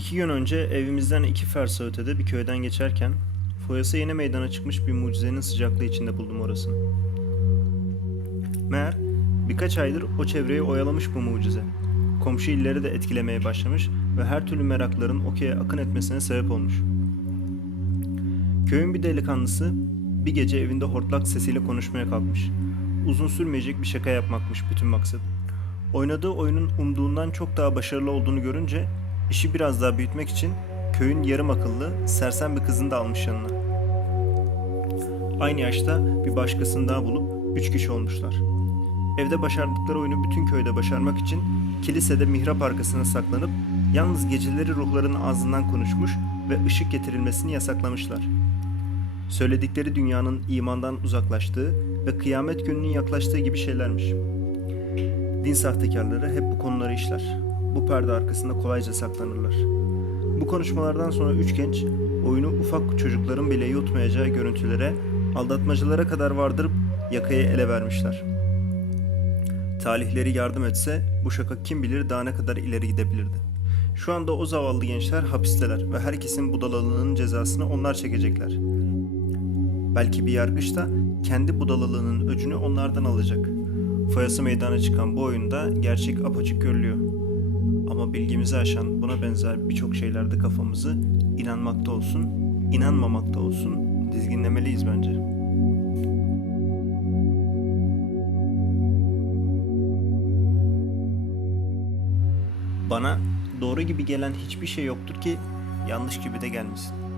İki gün önce evimizden iki fersa ötede bir köyden geçerken foyası yeni meydana çıkmış bir mucizenin sıcaklığı içinde buldum orasını. Meğer birkaç aydır o çevreyi oyalamış bu mucize. Komşu illeri de etkilemeye başlamış ve her türlü merakların o köye akın etmesine sebep olmuş. Köyün bir delikanlısı bir gece evinde hortlak sesiyle konuşmaya kalkmış. Uzun sürmeyecek bir şaka yapmakmış bütün maksat. Oynadığı oyunun umduğundan çok daha başarılı olduğunu görünce işi biraz daha büyütmek için köyün yarım akıllı, sersem bir kızını da almış yanına. Aynı yaşta bir başkasını daha bulup üç kişi olmuşlar. Evde başardıkları oyunu bütün köyde başarmak için kilisede mihrap arkasına saklanıp yalnız geceleri ruhların ağzından konuşmuş ve ışık getirilmesini yasaklamışlar. Söyledikleri dünyanın imandan uzaklaştığı ve kıyamet gününün yaklaştığı gibi şeylermiş. Din sahtekarları hep bu konuları işler. Bu perde arkasında kolayca saklanırlar. Bu konuşmalardan sonra üç genç oyunu ufak çocukların bile yutmayacağı görüntülere, aldatmacalara kadar vardırıp yakayı ele vermişler. Talihleri yardım etse bu şaka kim bilir daha ne kadar ileri gidebilirdi. Şu anda o zavallı gençler hapisteler ve herkesin budalalığının cezasını onlar çekecekler. Belki bir yargıç da kendi budalalığının öcünü onlardan alacak. Foyası meydana çıkan bu oyunda gerçek apaçık görülüyor. Ama bilgimizi aşan buna benzer birçok şeylerde kafamızı inanmakta olsun, inanmamakta olsun dizginlemeliyiz bence. Bana doğru gibi gelen hiçbir şey yoktur ki yanlış gibi de gelmesin.